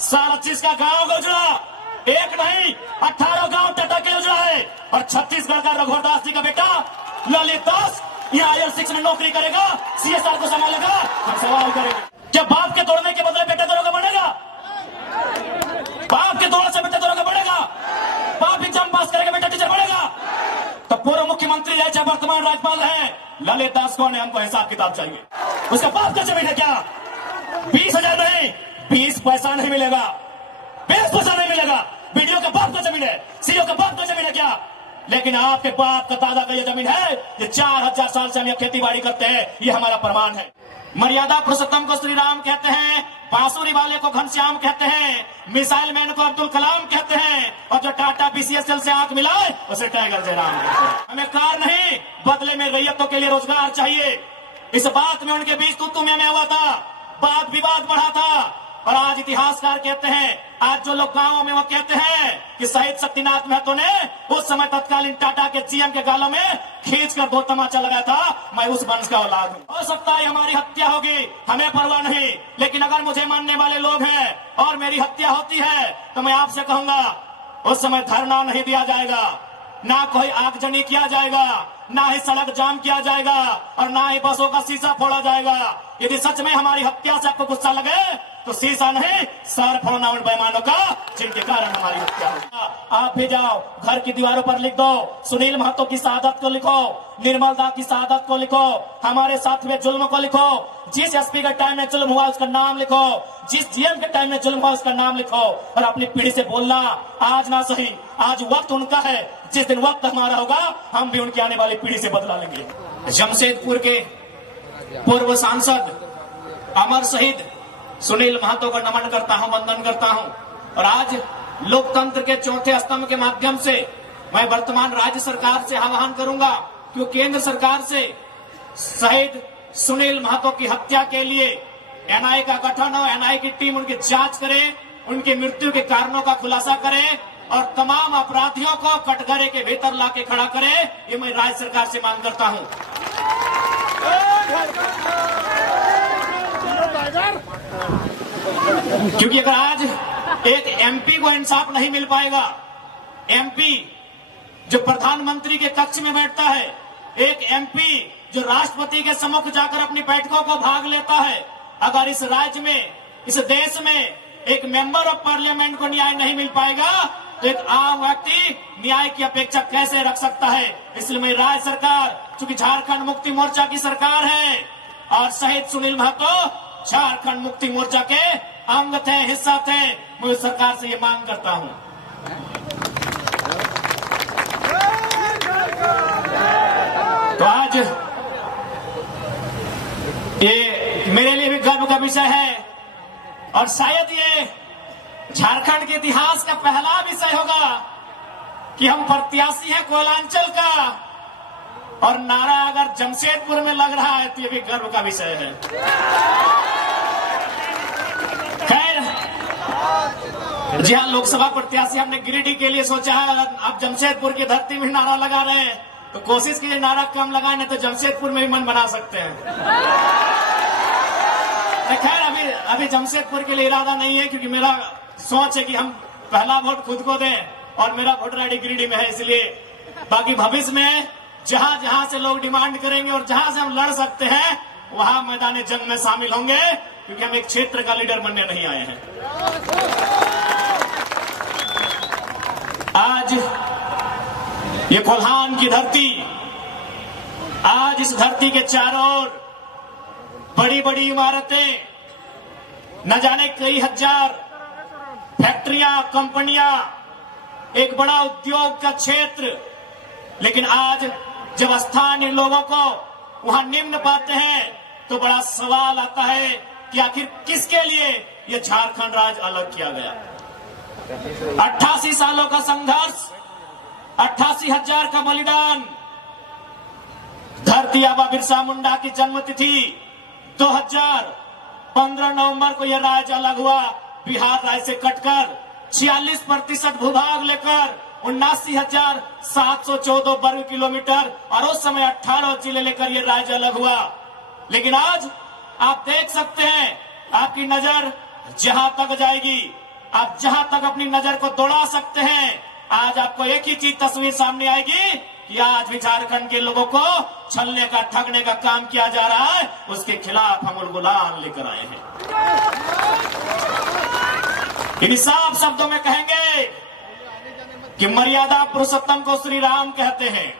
37 का गांव उजड़ा, एक नहीं 18 गांव टटा के उजड़ा है। और छत्तीसगढ़ का रघुवरदास जी का बेटा ललित दास यहाँ IL6 में नौकरी करेगा, CSR को संभालेगा। हम सवाल करेंगे, क्या बाप के तोड़ने के बदले बेटे तोड़ोगे बढ़ेगा? बाप के तोड़ने से बेटे तोड़ोगे बढ़ेगा? बाप एग्जाम पास करेगा, बेटा टीचर बढ़ेगा? तो पूर्व मुख्यमंत्री है चाहे वर्तमान राज्यपाल है, ललित दास कौन है? हमको हिसाब किताब चाहिए। उसका बाप का जमीन है क्या? 20,000 नहीं, 20 पैसा नहीं मिलेगा, 20 पैसा नहीं मिलेगा। बीडीओ का बाप का जमीन है, सीओ का बाप का जमीन है क्या? लेकिन आपके बाप का दादा का ये जमीन है, ये 4000 साल से हम यहाँ खेती बाड़ी करते हैं, ये हमारा प्रमाण है। मर्यादा पुरुषोत्तम को श्री राम कहते हैं, बांसुरी वाले को घनश्याम कहते हैं, मिसाइल मैन को अब्दुल कलाम कहते हैं, और जो टाटा BCSL से आंख मिलाए उसे टाइगर जयराम कहते हैं। हमें कार नहीं, बदले में रैयतों के लिए रोजगार चाहिए। इस बात में उनके बीच तू में हुआ था, वाद विवाद बढ़ा था। और आज इतिहासकार कहते हैं, आज जो लोग गांवों में वो कहते हैं कि शहीद शक्तिनाथ महतो ने उस समय तत्कालीन टाटा के GM के गालों में खींचकर 2 तमाचा लगाया था, मैं उस वंश का औलाद हूं। हो सकता है हमारी हत्या होगी, हमें परवाह नहीं, लेकिन अगर मुझे मानने वाले लोग हैं और मेरी हत्या होती है तो मैं आपसे कहूंगा, उस समय धरना नहीं दिया जाएगा, ना कोई आगजनी किया जाएगा, ना ही सड़क जाम किया जाएगा, और ना ही बसों का शीशा फोड़ा जाएगा। यदि सच में हमारी हत्या से आपको गुस्सा लगे तो शीशा नहीं, सर फोड़ना उन बेईमानों का जिनके कारण हमारी हत्या हुई। आप भी जाओ, घर की दीवारों पर लिख दो, सुनील महतो की शहादत को लिखो, निर्मल दा की शहादत को लिखो, हमारे साथ में जुल्म को लिखो, जिस SP के टाइम में जुल्म हुआ उसका नाम लिखो, जिस GM के टाइम में जुल्म हुआ उसका नाम लिखो, और अपनी पीढ़ी से बोलना, आज ना सही, आज वक्त उनका है, जिस दिन वक्त हमारा होगा हम भी उनकी आने वाली पीढ़ी से बदला लेंगे। जमशेदपुर के पूर्व सांसद अमर शहीद सुनील महतो को नमन करता हूं, वंदन करता हूं। और आज लोकतंत्र के चौथे स्तंभ के माध्यम से मैं वर्तमान राज्य सरकार से आह्वान करूंगा कि वो केंद्र सरकार से शहीद सुनील महतो की हत्या के लिए NIA का गठन हो, NIA की टीम उनकी जांच करे, उनकी मृत्यु के कारणों का खुलासा करे और तमाम अपराधियों को कटघरे के भीतर लाके खड़ा करे, ये मैं राज्य सरकार से मांग करता हूं। क्योंकि अगर आज एक MP को इंसाफ नहीं मिल पाएगा, MP जो प्रधानमंत्री के कक्ष में बैठता है, एक MP जो राष्ट्रपति के सम्मुख जाकर अपनी बैठकों को भाग लेता है, अगर इस राज्य में, इस देश में एक मेंबर ऑफ पार्लियामेंट को न्याय नहीं मिल पाएगा तो एक आम व्यक्ति न्याय की अपेक्षा कैसे रख सकता है? इसलिए मैं राज्य सरकार, चूंकि झारखंड मुक्ति मोर्चा की सरकार है और शहीद सुनील महतो झारखंड मुक्ति मोर्चा के अंग थे, हिस्सा थे, मैं सरकार से ये मांग करता हूं। तो आज ये मेरे लिए भी गर्व का विषय है और शायद ये झारखंड के इतिहास का पहला विषय होगा कि हम प्रत्याशी हैं कोयलांचल का और नारा अगर जमशेदपुर में लग रहा है तो ये भी गर्व का विषय है। खैर, जी हाँ, लोकसभा प्रत्याशी हमने गिरिडीह के लिए सोचा है, अब जमशेदपुर की धरती में नारा लगा रहे हैं तो कोशिश कीजिए नारा कम लगाए, नहीं तो जमशेदपुर में भी मन बना सकते हैं। खैर, अभी जमशेदपुर के लिए इरादा नहीं है, क्योंकि मेरा सोच है कि हम पहला वोट खुद को दें और मेरा वोटर ID गिरिडीह में है, इसलिए बाकी भविष्य में जहां जहां से लोग डिमांड करेंगे और जहां से हम लड़ सकते हैं वहां मैदान जंग में शामिल होंगे, क्योंकि हम एक क्षेत्र का लीडर बनने नहीं आए हैं। आज ये कोल्हान की धरती, आज इस धरती के चारों ओर बड़ी बड़ी इमारतें, न जाने कई हजार फैक्ट्रियां, कंपनियां, एक बड़ा उद्योग का क्षेत्र, लेकिन आज जब स्थानीय लोगों को वहां निम्न पाते हैं तो बड़ा सवाल आता है कि आखिर किसके लिए यह झारखंड राज्य अलग किया गया। 88 सालों का संघर्ष, 88,000 का बलिदान, धरती आबा बिरसा मुंडा की जन्मतिथि 2015 नवंबर को यह राज्य अलग हुआ, बिहार राज्य से कटकर 46% भूभाग लेकर 79,714 वर्ग किलोमीटर और उस समय 18 जिले लेकर यह राज्य अलग हुआ। लेकिन आज आप देख सकते हैं, आपकी नजर जहां तक जाएगी। आप जहां तक अपनी नजर को दौड़ा सकते हैं, आज आपको एक ही चीज तस्वीर सामने आएगी कि आज भी झारखंड के लोगों को छलने का, ठगने का काम किया जा रहा है। उसके खिलाफ हम गुलाम लेकर आए हैं। इन साफ शब्दों में कहेंगे कि मर्यादा पुरुषोत्तम को श्री राम कहते हैं,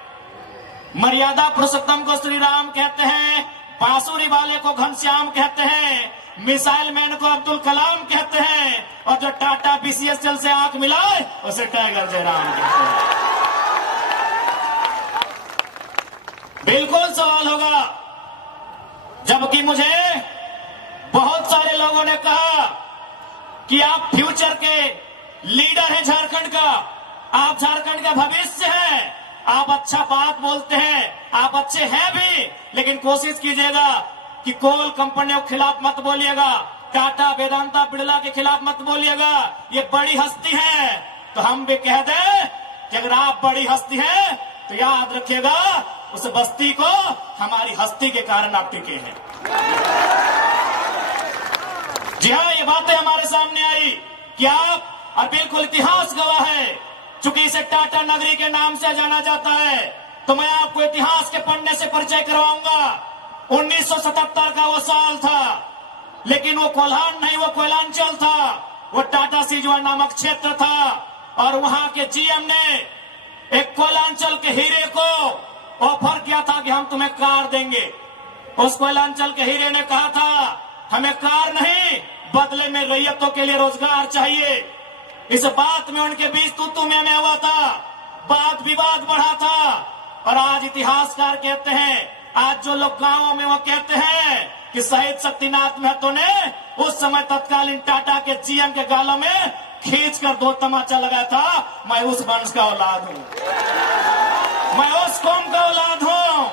मर्यादा पुरुषोत्तम को श्री राम कहते हैं, बांसुरी वाले को घनश्याम कहते हैं, मिसाइल मैन को अब्दुल कलाम कहते हैं, और जो टाटा बीसीएसएल से आंख मिलाए उसे टाइगर जयराम कहते हैं। बिल्कुल सवाल होगा, जबकि मुझे बहुत सारे लोगों ने कहा कि आप फ्यूचर के लीडर हैं झारखंड का, आप झारखंड का भविष्य हैं, आप अच्छा बात बोलते हैं, आप अच्छे हैं भी, लेकिन कोशिश कीजिएगा कि कोल कंपनियों के खिलाफ मत बोलिएगा, टाटा वेदांता बिड़ला के खिलाफ मत बोलिएगा, ये बड़ी हस्ती है। तो हम भी कह दें कि अगर आप बड़ी हस्ती हैं तो याद रखिएगा उस बस्ती को हमारी हस्ती के कारण आप टिके हैं। जी हाँ, ये बातें हमारे सामने आई कि आप, और बिल्कुल इतिहास गवाह है, चूंकि इसे टाटा नगरी के नाम से जाना जाता है, तो मैं आपको इतिहास के पन्ने से परिचय करवाऊंगा। 1977 का वो साल था, लेकिन वो कोल्हान नहीं, वो कोयलांचल था। वो टाटा सिजवा नामक क्षेत्र था, और वहां के जीएम ने एक कोयलांचल के हीरे को ऑफर किया था कि हम तुम्हें कार देंगे। उस कोयलांचल के हीरे ने कहा था हमें कार नहीं, बदले में रैयतों के लिए रोजगार चाहिए। इस बात में उनके बीच तू मैं हुआ था, वाद विवाद बढ़ा था, और आज इतिहासकार कहते हैं, आज जो लोग गांवों में वो कहते हैं कि शहीद शक्तिनाथ महतो ने उस समय तत्कालीन टाटा के जीएम के गालों में खींचकर 2 तमाचा लगाया था। मैं उस वंश का औलाद हूं, मैं उस कौम का औलाद हूं।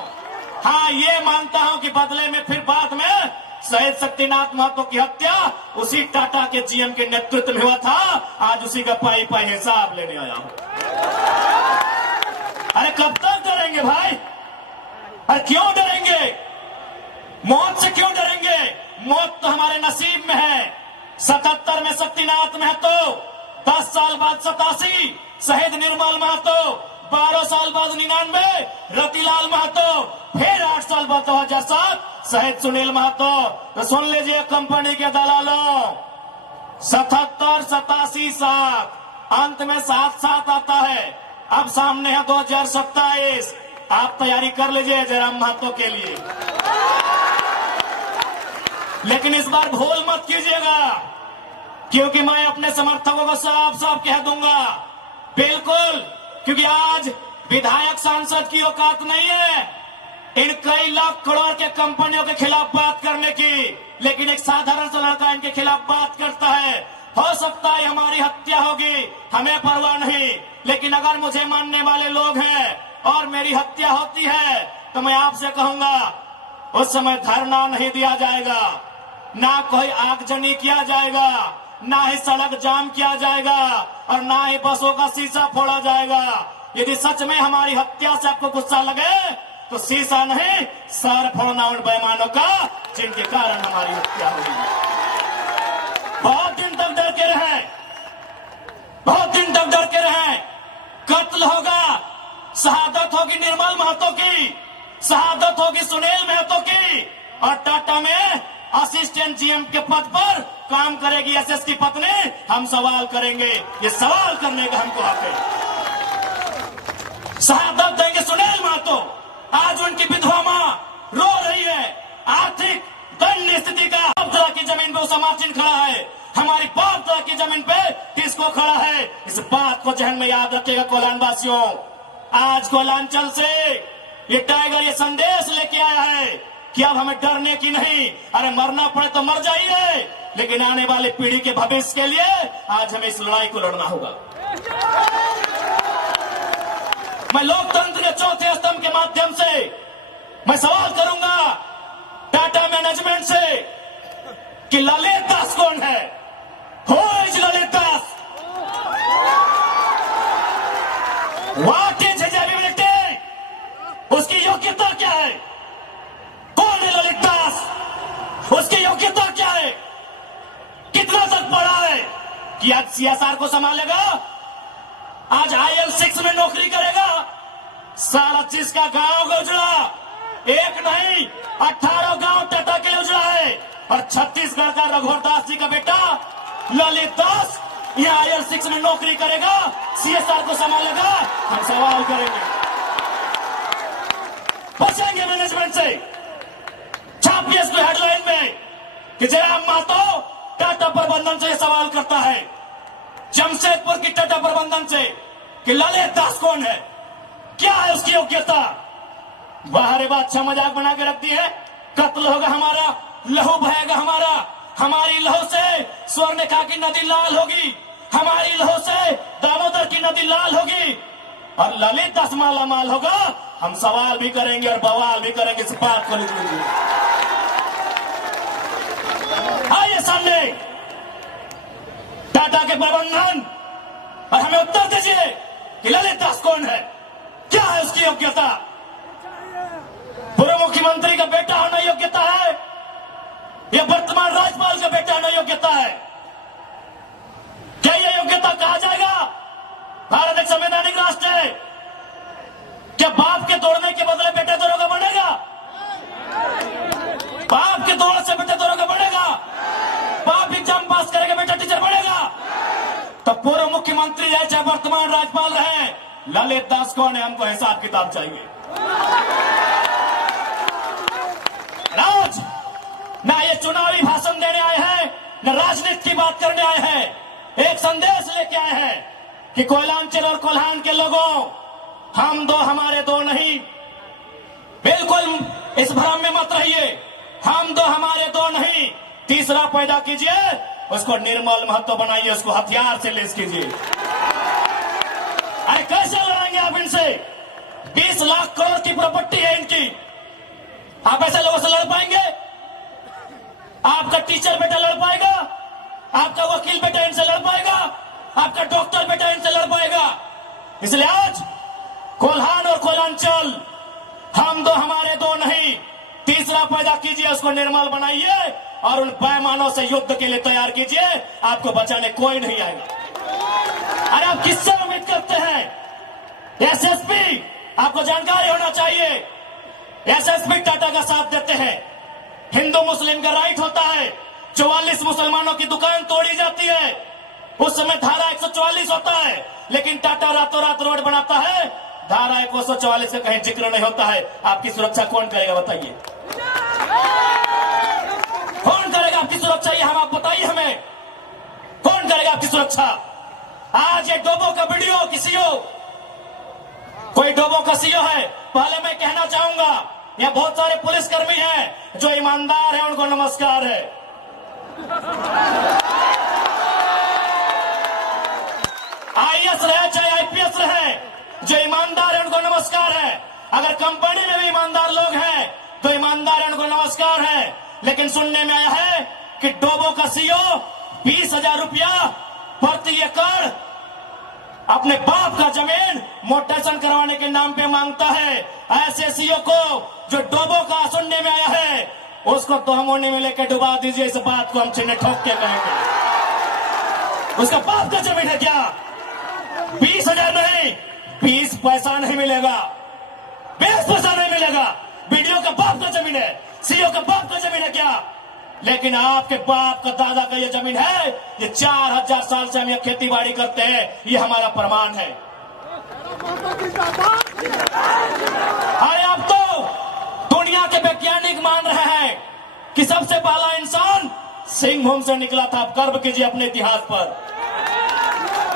हाँ, ये मानता हूं कि बदले में फिर बाद में शहीद शक्तिनाथ महतो की हत्या उसी टाटा के जीएम के नेतृत्व में हुआ था। आज उसी का पाई पाई हिसाब लेने आया हूं। अरे कब तक डरेंगे भाई? अरे क्यों डरेंगे? मौत से क्यों डरेंगे? मौत तो हमारे नसीब में है। 77 में शक्तिनाथ महतो, 10 साल बाद 87 शहीद निर्मल महतो, 12 साल बाद 99 रतिलाल महतो, फिर 8 साल बाद 2007 शहीद सुनील महतो। तो सुन लीजिए कंपनी के दलालों, 77, 87, 7, अंत में 7 आता है। अब सामने है 2027, आप तैयारी कर लीजिए जयराम महतो के लिए। लेकिन इस बार भूल मत कीजिएगा, क्योंकि मैं अपने समर्थकों को साफ साफ कह दूंगा, बिल्कुल, क्योंकि आज विधायक सांसद की औकात नहीं है इन कई लाख करोड़ के कंपनियों के खिलाफ बात करने की, लेकिन एक साधारण सा लड़का इनके खिलाफ बात करता है। हो सकता है हमारी हत्या होगी, हमें परवाह नहीं, लेकिन अगर मुझे मानने वाले लोग हैं और मेरी हत्या होती है तो मैं आपसे कहूंगा उस समय धरना नहीं दिया जाएगा, ना कोई आगजनी किया जाएगा, ना ही सड़क जाम किया जाएगा, और ना ही बसों का शीशा फोड़ा जाएगा। यदि सच में हमारी हत्या से आपको गुस्सा लगे तो शीशा नहीं, सर फोड़ना उन बेईमानों का जिनके कारण हमारी हत्या हुई। बहुत दिन तक डर के रहे, बहुत दिन तक डर के रहे। कत्ल होगा, शहादत होगी निर्मल महतो की, शहादत होगी सुनील महतो की, और टाटा में असिस्टेंट जीएम के पद पर काम करेगी एसएस की पत्नी। हम सवाल करेंगे, ये सवाल करने का हमको हक है। शहादत देंगे सुनील महतो, आज उनकी विधवा मां रो रही है, आर्थिक दयनीय स्थिति का। बाप दादा की जमीन पे उसा मार्जिन खड़ा है, हमारी बाप दादा की जमीन पे किसको खड़ा है? इस बात को जहन में याद रखिएगा कोलान वासियों। आज कोलांचल से ये टाइगर ये संदेश लेके आया है कि अब हमें डरने की नहीं, अरे मरना पड़े तो मर जाइए, लेकिन आने वाले पीढ़ी के भविष्य के लिए आज हमें इस लड़ाई को लड़ना होगा। मैं लोकतंत्र के चौथे स्तंभ के माध्यम से मैं सवाल करूंगा टाटा मैनेजमेंट से कि ललित दास कौन है? Who is Lalit Das? What is his ability? उसकी योग्यता क्या है? कौन है ललित दास? उसकी योग्यता क्या है? कितना कि आज सीएसआर को संभालेगा, आज IL6 में नौकरी करेगा। सारा चीज का गांव का उजड़ा, एक नहीं 18 गांव टाटा के लिए उजड़ा है। और छत्तीसगढ़ का रघुवर दास जी का बेटा ललित दास यहाँ IL6 में नौकरी करेगा, सीएसआर को संभालेगा। हम सवाल करेंगे, बचेंगे मैनेजमेंट से। छापिए इसको हेडलाइन में कि जयराम महतो टाटा प्रबंधन से सवाल करता है, जमशेदपुर की टाटा प्रबंधन से, कि ललित दास कौन है, क्या है उसकी योग्यता। बाहर बात अच्छा मजाक बना के रख दी है। कत्ल होगा हमारा, लहू बहेगा हमारा, हमारी लहू से स्वर्णरेखा की नदी लाल होगी, हमारी लहू से दामोदर की नदी लाल होगी, और ललित दास माला माल होगा। हम सवाल भी करेंगे और बवाल भी करेंगे इस बात को लेकर। आइए सामने टाटा के प्रबंधन, और हमें उत्तर दीजिए कि ललित दास कौन है, क्या है उसकी योग्यता। पूर्व मुख्यमंत्री का बेटा होना योग्यता है या वर्तमान राज्यपाल का बेटा होना योग्यता है? क्या यह योग्यता कहा जाएगा? भारत एक संवैधानिक राष्ट्र है। क्या बाप के तोड़ने के बदले बेटे दरोगा बनेगा? बाप के तोड़ने से बेटे दरोगा बनेगा? बाप एग्जाम पास करेगा, बेटा टीचर बनेगा? तो पूर्व मुख्यमंत्री रहे चाहे वर्तमान राज्यपाल रहे, ललित दास कौन है, हमको हिसाब किताब चाहिए। आज ना ये चुनावी भाषण देने आए हैं, न राजनीति की बात करने आए हैं। एक संदेश लेके आए हैं कि कोयलांचल और कोल्हान के लोगों, हम दो हमारे दो नहीं। बिल्कुल इस भ्रम में मत रहिए, हम दो हमारे दो नहीं। तीसरा पैदा कीजिए, उसको निर्मल महतो बनाइए, उसको हथियार से लेस कीजिए। अरे कैसे लड़ेंगे आप इनसे? 20 लाख करोड़ की प्रॉपर्टी है इनकी, आप ऐसे लोगों से लड़ पाएंगे? आपका टीचर बेटा लड़ पाएगा? आपका वकील बेटा इनसे लड़ पाएगा? आपका डॉक्टर बेटा इनसे लड़ पाएगा? इसलिए आज कोल्हान और कोयलांचल, हम दो हमारे दो नहीं। तीसरा पैदा कीजिए, उसको निर्मल बनाइए और उन पैमानों से युद्ध के लिए तैयार कीजिए। आपको बचाने कोई नहीं आएगा। अरे आप किससे उम्मीद करते हैं? एसएसपी, आपको जानकारी होना चाहिए, एसएसपी टाटा का साथ देते हैं। हिंदू मुस्लिम का राइट होता है, 44 मुसलमानों की दुकान तोड़ी जाती है, उस समय धारा 144 होता है, लेकिन टाटा रातों रात रोड बनाता है, धारा 144 का कहीं जिक्र नहीं होता है। आपकी सुरक्षा कौन करेगा बताइए? कौन करेगा आपकी सुरक्षा? ये हम आप बताइए हमें, कौन करेगा आपकी सुरक्षा? आज ये डोबो का वीडियो किसी हो, कोई डोबो का सीओ है। पहले मैं कहना चाहूंगा, यहाँ बहुत सारे पुलिसकर्मी हैं जो ईमानदार हैं, उनको नमस्कार है। आईएएस रहे चाहे आईपीएस रहे, जो ईमानदार है उनको नमस्कार है। अगर कंपनी में भी ईमानदार लोग हैं तो ईमानदार है, उनको नमस्कार है। लेकिन सुनने में आया है कि डोबो का सीओ 20,000 रुपया प्रति एकड़ अपने बाप का जमीन मोटेशन करवाने के नाम पे मांगता है। ऐसे सीओ को जो डोबो का सुनने में आया है, उसको तोहमोने में लेकर डुबा दीजिए। इस बात को हम चिन्ह ठोक के कहेंगे। उसका बाप का जमीन है क्या? 20,000 नहीं, 20 पैसा नहीं मिलेगा, 20 पैसा नहीं मिलेगा। वीडियो का बाप का जमीन है, सीओ का बाप का जमीन है क्या? लेकिन आपके बाप का दादा का ये जमीन है, ये 4000 साल से हम ये खेती बाड़ी करते हैं, ये हमारा प्रमाण है। अरे आप तो दुनिया के वैज्ञानिक मान रहे हैं कि सबसे पहला इंसान सिंहभूम से निकला था। आप गर्व कीजिए अपने इतिहास पर,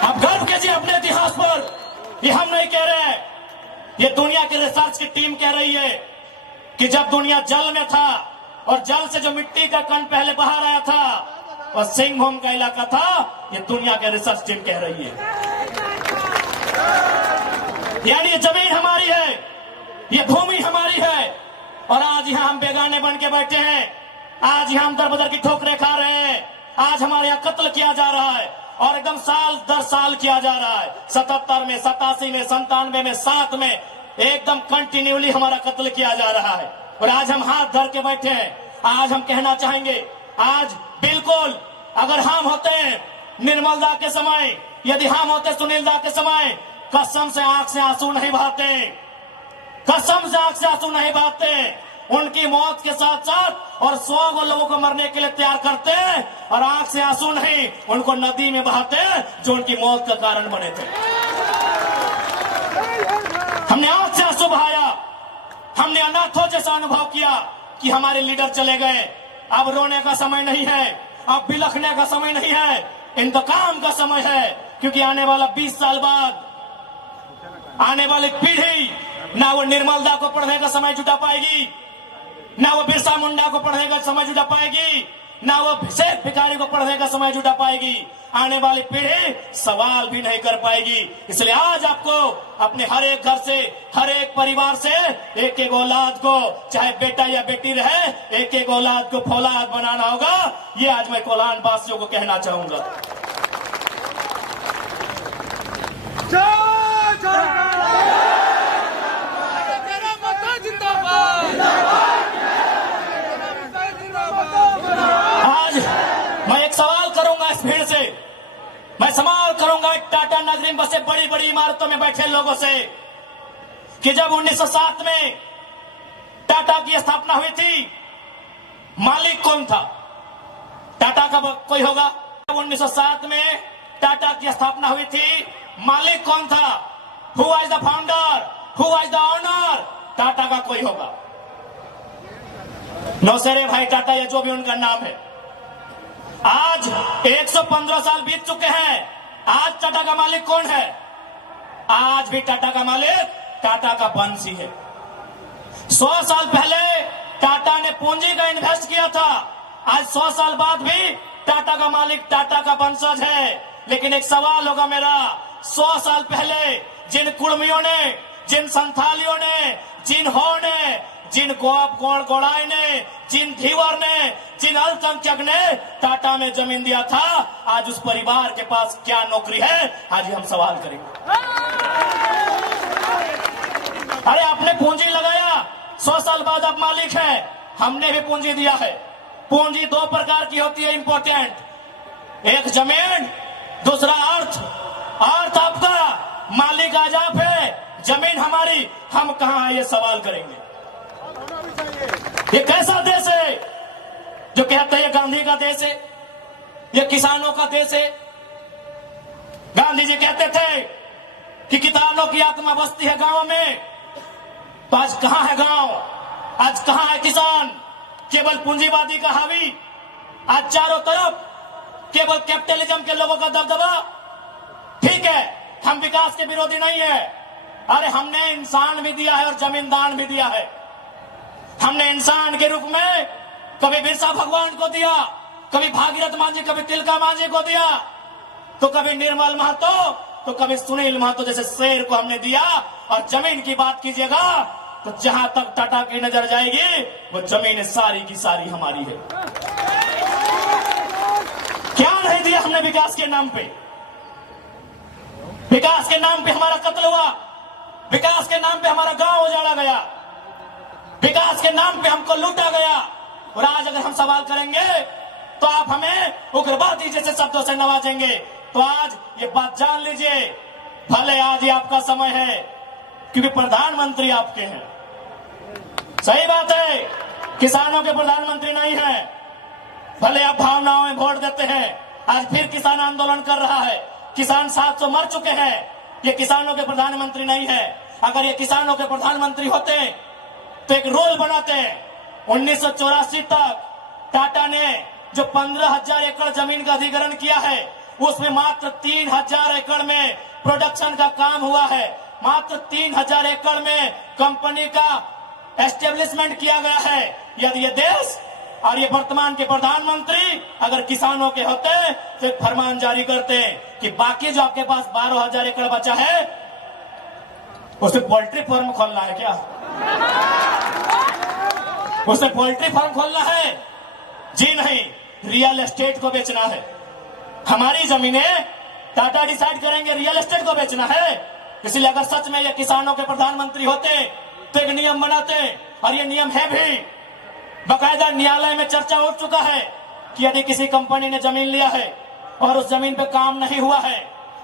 आप गर्व कीजिए अपने इतिहास पर। ये हम नहीं कह रहे हैं, ये दुनिया की रिसर्च की टीम कह रही है कि जब दुनिया जल में था और जल से जो मिट्टी का कण पहले बाहर आया था और सिंहभूम का इलाका था, ये दुनिया के रिसर्च टीम कह रही है। यानी ये जमीन हमारी है, ये भूमि हमारी है, और आज यहाँ हम बेगाने बन के बैठे हैं। आज यहाँ हम दर बदर की ठोकरें खा रहे हैं। आज हमारे यहाँ कत्ल किया जा रहा है और एकदम साल दर साल किया जा रहा है। 77 में, 87 में, 97 में, 7 में एकदम कंटिन्यूली हमारा कत्ल किया जा रहा है। और आज हम हाथ धर के बैठे हैं। आज हम कहना चाहेंगे, आज बिल्कुल अगर हम होते हैं निर्मल दा के समय, यदि हम होते सुनील दा के समय, कसम से आंख से आंसू नहीं बहाते, कसम से आंख से आंसू नहीं बहाते। उनकी मौत के साथ साथ और 100 लोगों को मरने के लिए तैयार करते और आंख से आंसू नहीं उनको नदी में बहाते जो उनकी मौत का कारण बने थे। हमने आंख से आंसू बहाया, हमने अनाथों जैसा अनुभव किया कि हमारे लीडर चले गए। अब रोने का समय नहीं है, अब बिलखने का समय नहीं है, इंतकाम का समय है। क्योंकि आने वाला 20 साल बाद आने वाली पीढ़ी ना वो निर्मल दा को पढ़ने का समय जुटा पाएगी, ना वो बिरसा मुंडा को पढ़ने का समय जुटा पाएगी, ना वो शेख भिखारी को पढ़ने का समय जुटा पाएगी। आने वाली पीढ़ी सवाल भी नहीं कर पाएगी। इसलिए आज आपको अपने हर एक घर से, हर एक परिवार से एक एक औलाद को, चाहे बेटा या बेटी रहे, एक एक औलाद को फौलाद बनाना होगा। ये आज मैं कोल्हान वासियों को कहना चाहूंगा। आज मैं एक सवाल करूंगा इस भीड़ से, मैं सवाल करूंगा टाटा नगरी में बसे बड़ी बड़ी इमारतों में बैठे लोगों से कि जब 1907 में टाटा की स्थापना हुई थी, मालिक कौन था? टाटा का कोई होगा? 1907 में टाटा की स्थापना हुई थी, मालिक कौन था? Who was the founder? Who was the owner? Tata का कोई होगा? नौसेरे भाई टाटा या जो भी उनका नाम है। आज 115 साल बीत चुके हैं, आज टाटा का मालिक कौन है? आज भी टाटा का मालिक टाटा का वंशी है। 100 साल पहले टाटा ने पूंजी का इन्वेस्ट किया था, आज 100 साल बाद भी टाटा का मालिक टाटा का वंशज है। लेकिन एक सवाल होगा मेरा, 100 साल पहले जिन कुर्मियों ने, जिन संथालियों ने, जिन हो ने, जिन गोड़ाई ने, जिन धीवर ने, जिन अल्पसंख्यक ने टाटा में जमीन दिया था, आज उस परिवार के पास क्या नौकरी है? आज हम सवाल करेंगे। अरे आपने पूंजी लगाया, 100 साल बाद आप मालिक है, हमने भी पूंजी दिया है। पूंजी 2 प्रकार की होती है इंपॉर्टेंट, एक जमीन, दूसरा अर्थ। अर्थ आपका, मालिक आज आप है, जमीन हमारी, हम कहां है ये सवाल करेंगे। ये कैसा देश है जो कहते हैं ये गांधी का देश है, ये किसानों का देश है? गांधी जी कहते थे कि किसानों की आत्मा बसती है गांव में, तो आज कहां है गांव? आज कहां है किसान? केवल पूंजीवादी का हावी, आज चारों तरफ केवल कैपिटलिज्म के लोगों का दबदबा। ठीक है, हम विकास के विरोधी नहीं है, अरे हमने इंसान भी दिया है और जमीन दान भी दिया है। हमने इंसान के रूप में कभी बिरसा भगवान को दिया, कभी भागीरथ मांझी, कभी तिलका मांझी को दिया, तो कभी निर्मल महतो, तो कभी सुनील महतो जैसे शेर को हमने दिया। और जमीन की बात कीजिएगा तो जहां तक टाटा की नजर जाएगी वो जमीन सारी की सारी हमारी है। क्या नहीं दिया हमने विकास के नाम पे? विकास के नाम पे हमारा कत्ल हुआ, विकास के नाम पे हमारा गांव उजाड़ा गया, विकास के नाम पे हमको लूटा गया। और आज अगर हम सवाल करेंगे तो आप हमें उग्रवादी जैसे शब्दों से नवाजेंगे। तो आज ये बात जान लीजिए, भले आज ये आपका समय है क्योंकि प्रधानमंत्री आपके हैं, सही बात है, किसानों के प्रधानमंत्री नहीं है। भले आप भावनाओं में वोट देते हैं, आज फिर किसान आंदोलन कर रहा है, किसान 700 मर चुके हैं, ये किसानों के प्रधानमंत्री नहीं है। अगर ये किसानों के प्रधानमंत्री होते तो एक रूल बनाते हैं। 1984 तक टाटा ने जो 15,000 एकड़ जमीन का अधिग्रहण किया है, उसमें मात्र 3,000 एकड़ में प्रोडक्शन का काम हुआ है, मात्र 3,000 एकड़ में कंपनी का एस्टेब्लिशमेंट किया गया है। यदि ये देश और ये वर्तमान के प्रधानमंत्री अगर किसानों के होते तो एक फरमान जारी करते कि बाकी जो आपके पास 12,000 एकड़ बचा है उसे पोल्ट्री फार्म खोलना है क्या? उसे पोल्ट्री फार्म खोलना है? जी नहीं, रियल एस्टेट को बेचना है। हमारी जमीनें टाटा डिसाइड करेंगे रियल एस्टेट को बेचना है। इसलिए अगर सच में ये किसानों के प्रधानमंत्री होते तो एक नियम बनाते, और ये नियम है भी, बकायदा न्यायालय में चर्चा हो चुका है कि यदि किसी कंपनी ने जमीन लिया है और उस जमीन पे काम नहीं हुआ है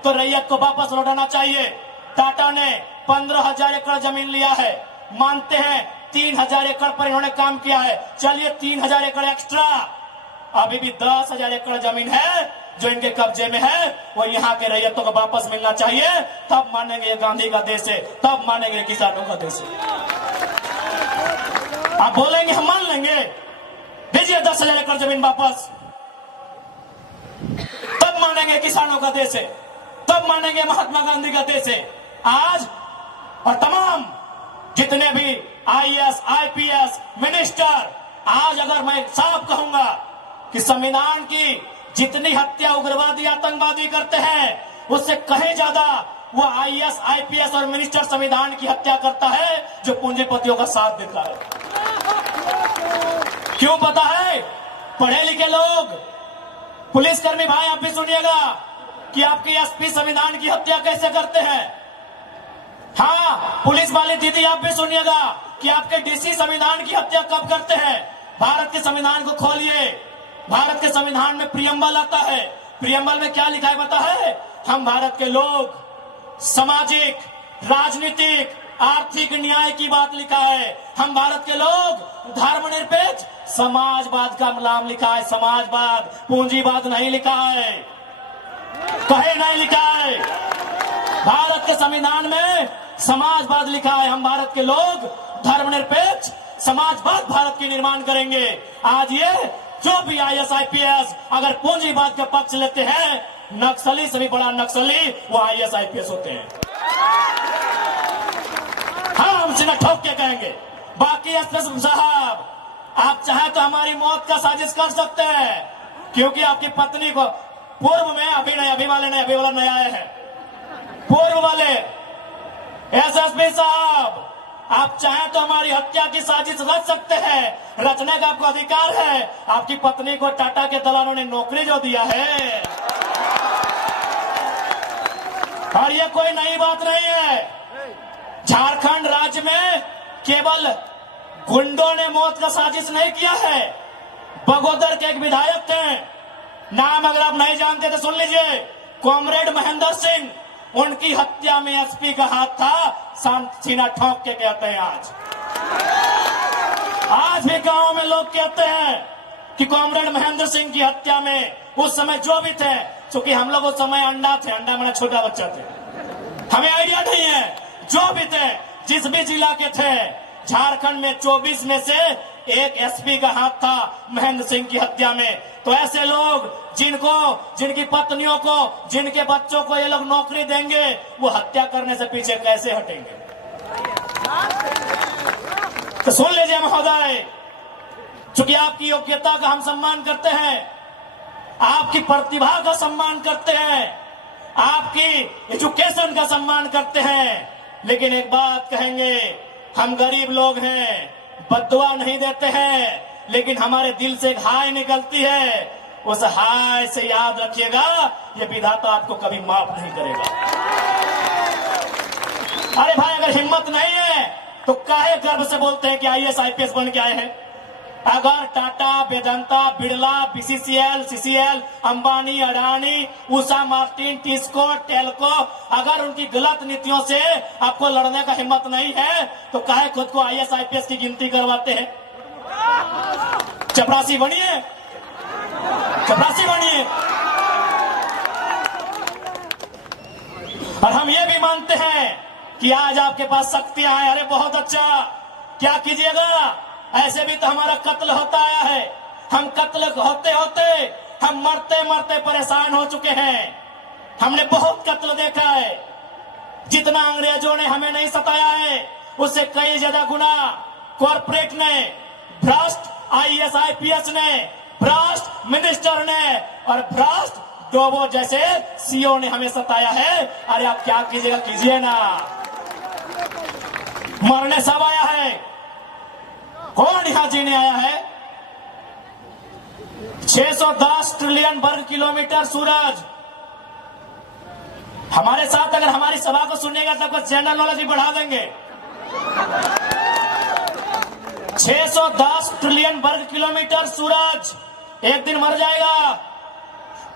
तो रैयत को वापस लौटाना चाहिए। टाटा ने 15,000 एकड़ जमीन लिया है, मानते हैं 3,000 एकड़ पर इन्होंने काम किया है, चलिए 3,000 एकड़ एक्स्ट्रा, अभी भी 10,000 एकड़ जमीन है जो इनके कब्जे में है, वो यहाँ के रैयतों को वापस मिलना चाहिए। तब मानेंगे ये गांधी का देश है, तब मानेंगे किसानों का देश है। आप बोलेंगे हम मान लेंगे, दीजिए 10,000 एकड़ जमीन वापस, तब मानेंगे किसानों का देश है, तब मानेंगे महात्मा गांधी का देश है। आज और तमाम जितने भी आईएएस, आईपीएस, मिनिस्टर, आज अगर मैं साफ कहूंगा कि संविधान की जितनी हत्या उग्रवादी आतंकवादी करते हैं उससे कहीं ज्यादा वो आईएएस, आईपीएस और मिनिस्टर संविधान की हत्या करता है जो पूंजीपतियों का साथ देता है। क्यों पता है? पढ़े लिखे लोग, पुलिसकर्मी भाई आप भी सुनिएगा कि आपकी एसपी संविधान की हत्या कैसे करते हैं। हाँ, पुलिस वाली दीदी आप भी सुनिएगा कि आपके डीसी संविधान की हत्या कब करते हैं। भारत के संविधान को खोलिए, भारत के संविधान में प्रियम्बल आता है, प्रियम्बल में क्या लिखा है पता है? हम भारत के लोग सामाजिक, राजनीतिक, आर्थिक न्याय की बात लिखा है। हम भारत के लोग धर्मनिरपेक्ष समाजवाद का नाम लिखा है, समाजवाद, पूंजीवाद नहीं लिखा है, कहे नहीं लिखा है। भारत के संविधान में समाजवाद लिखा है। हम भारत के लोग धर्मनिरपेक्ष समाजवाद भारत की निर्माण करेंगे। आज ये जो भी आईएएस, आईपीएस अगर पूंजीवाद का पक्ष लेते हैं, नक्सली से भी बड़ा नक्सली वो आईएएस, आईपीएस होते हैं। हाँ, हम सीधा ठोक के कहेंगे। बाकी एसपी साहब, आप चाहे तो हमारी मौत का साजिश कर सकते हैं, क्योंकि आपकी पत्नी को पूर्व में, अभी नहीं, अभी वाले नहीं, अभी वाला नया आए हैं, पूर्व वाले एसएसपी साहब, आप चाहे तो हमारी हत्या की साजिश रच सकते हैं, रचने का आपको अधिकार है। आपकी पत्नी को टाटा के दलालों ने नौकरी जो दिया है, और ये कोई नई बात नहीं है। झारखंड राज्य में केवल गुंडों ने मौत का साजिश नहीं किया है। बगोदर के एक विधायक थे, नाम अगर आप नहीं जानते तो सुन लीजिए, कॉमरेड महेंद्र सिंह, उनकी हत्या में एसपी का हाथ था। सीना ठोक के कहते हैं आज भी गांव में लोग कहते हैं कि कॉमरेड महेंद्र सिंह की हत्या में उस समय जो भी थे, क्योंकि हम लोग उस समय अंडा थे, अंडा मेरा छोटा बच्चा थे, हमें आइडिया नहीं है, जो भी थे, जिस भी जिला के थे, झारखंड में 24 में से एक एसपी का हाथ था महेंद्र सिंह की हत्या में। तो ऐसे लोग जिनकी पत्नियों को, जिनके बच्चों को ये लोग नौकरी देंगे, वो हत्या करने से पीछे कैसे हटेंगे? तो सुन लीजिए महोदय, चूंकि आपकी योग्यता का हम सम्मान करते हैं, आपकी प्रतिभा का सम्मान करते हैं, आपकी एजुकेशन का सम्मान करते हैं, लेकिन एक बात कहेंगे, हम गरीब लोग हैं, बद्दुआ नहीं देते हैं, लेकिन हमारे दिल से एक हाय निकलती है। उस हाय से याद रखिएगा, ये विधाता आपको कभी माफ नहीं करेगा। अरे भाई, अगर हिम्मत नहीं है तो काहे गर्व से बोलते हैं कि आईएएस, आईपीएस बन के आए हैं? अगर Tata, Vedanta, Birla, BCCL, CCL, Ambani, Adani, Usha Martin, TISCO, Telco, अगर उनकी गलत नीतियों से आपको लड़ने का हिम्मत नहीं है तो काहे खुद को आईएएस, आईपीएस की गिनती करवाते हैं? चपरासी बनिए, चपरासी बनिए। और हम ये भी मानते हैं कि आज आपके पास शक्तियां हैं। अरे बहुत अच्छा, क्या कीजिएगा? ऐसे भी तो हमारा कत्ल होता आया है। हम कत्ल होते होते हम मरते मरते परेशान हो चुके हैं। हमने बहुत कत्ल देखा है। जितना अंग्रेजों ने हमें नहीं सताया है, उससे कई ज्यादा गुना कॉर्पोरेट ने, भ्रष्ट आईएएस, आईपीएस ने, भ्रष्ट मिनिस्टर ने और भ्रष्ट डोबो जैसे सीओ ने हमें सताया है। अरे आप क्या कीजिएगा, कीजिए ना। मरने सब आया है, कौन यहां जीने आया है? 610 ट्रिलियन वर्ग किलोमीटर सूरज। हमारे साथ अगर हमारी सभा को सुनिएगा तब कुछ जनरल नॉलेज भी बढ़ा देंगे। 610 ट्रिलियन वर्ग किलोमीटर सूरज एक दिन मर जाएगा।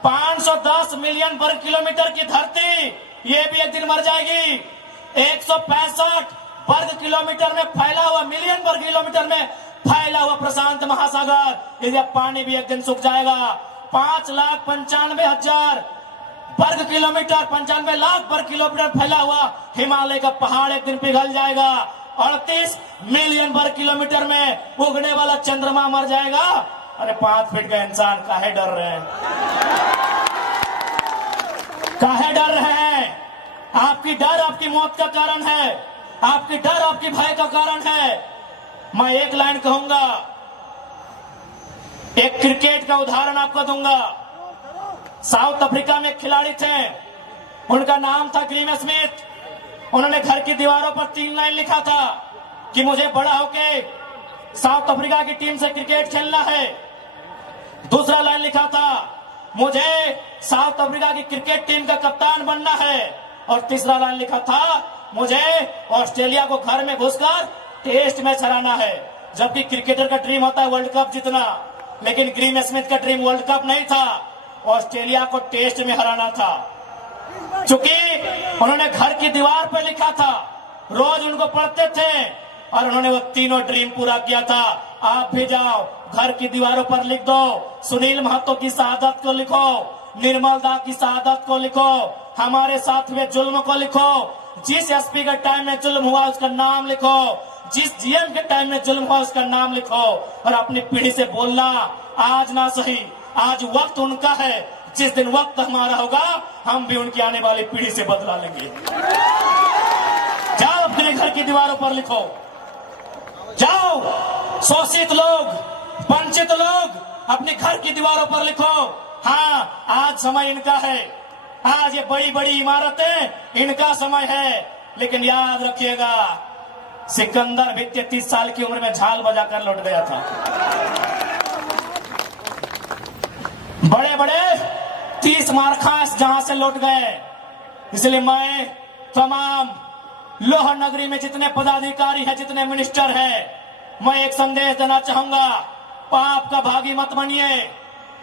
510 मिलियन वर्ग किलोमीटर की धरती ये भी एक दिन मर जाएगी। 165 वर्ग किलोमीटर में फैला हुआ, मिलियन वर्ग किलोमीटर में फैला हुआ प्रशांत महासागर, इसका पानी भी एक दिन सूख जाएगा। 5,95,000 वर्ग किलोमीटर, 95 लाख वर्ग किलोमीटर फैला हुआ हिमालय का पहाड़ एक दिन पिघल जाएगा। 38 मिलियन वर्ग किलोमीटर में उगने वाला चंद्रमा मर जाएगा। अरे 5 फीट का इंसान काहे डर रहे हैं, काहे डर रहे हैं? आपकी डर आपकी मौत का कारण है, आपकी डर आपकी भय का कारण है। मैं एक लाइन कहूंगा, एक क्रिकेट का उदाहरण आपको दूंगा। साउथ अफ्रीका में एक खिलाड़ी थे, उनका नाम था ग्रीम स्मिथ। उन्होंने घर की दीवारों पर 3 लाइन लिखा था कि मुझे बड़ा होके साउथ अफ्रीका की टीम से क्रिकेट खेलना है। दूसरा लाइन लिखा था, मुझे साउथ अफ्रीका की क्रिकेट टीम का कप्तान बनना है। और तीसरा लाइन लिखा था, मुझे ऑस्ट्रेलिया को घर में घुसकर टेस्ट मैच हराना है। जबकि क्रिकेटर का ड्रीम होता है वर्ल्ड कप जीतना, लेकिन ग्रीम स्मिथ का ड्रीम वर्ल्ड कप नहीं था, ऑस्ट्रेलिया को टेस्ट में हराना था। चूंकि उन्होंने घर की दीवार पर लिखा था, रोज उनको पढ़ते थे और उन्होंने वो तीनों ड्रीम पूरा किया था। आप भी जाओ, घर की दीवारों पर लिख दो, सुनील महतो की शहादत को लिखो, निर्मल दा की शहादत को लिखो, हमारे साथ हुए जुल्म को लिखो, जिस एसपी के टाइम में जुल्म हुआ उसका नाम लिखो, जिस जीएम के टाइम में जुल्म हुआ उसका नाम लिखो। और अपनी पीढ़ी से बोलना, आज ना सही, आज वक्त उनका है, जिस दिन वक्त हमारा होगा हम भी उनकी आने वाली पीढ़ी से बदला लेंगे। जाओ अपने घर की दीवारों पर लिखो, जाओ शोषित लोग, वंचित लोग अपने घर की दीवारों पर लिखो। हाँ, आज समय इनका है, आज ये बड़ी बड़ी इमारतें इनका समय है। लेकिन याद रखिएगा, सिकंदर भी 33 साल की उम्र में झाल बजाकर लौट गया था। बड़े बड़े 30 मारखास जहां से लौट गए। इसलिए मैं तमाम लोह नगरी में जितने पदाधिकारी हैं, जितने मिनिस्टर हैं, मैं एक संदेश देना चाहूंगा, पाप का भागी मत बनिए।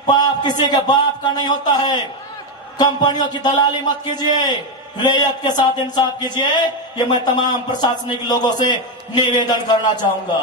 पाप किसी के बाप का नहीं होता है। कंपनियों की दलाली मत कीजिए, रैयत के साथ इंसाफ कीजिए। ये मैं तमाम प्रशासनिक लोगों से निवेदन करना चाहूंगा।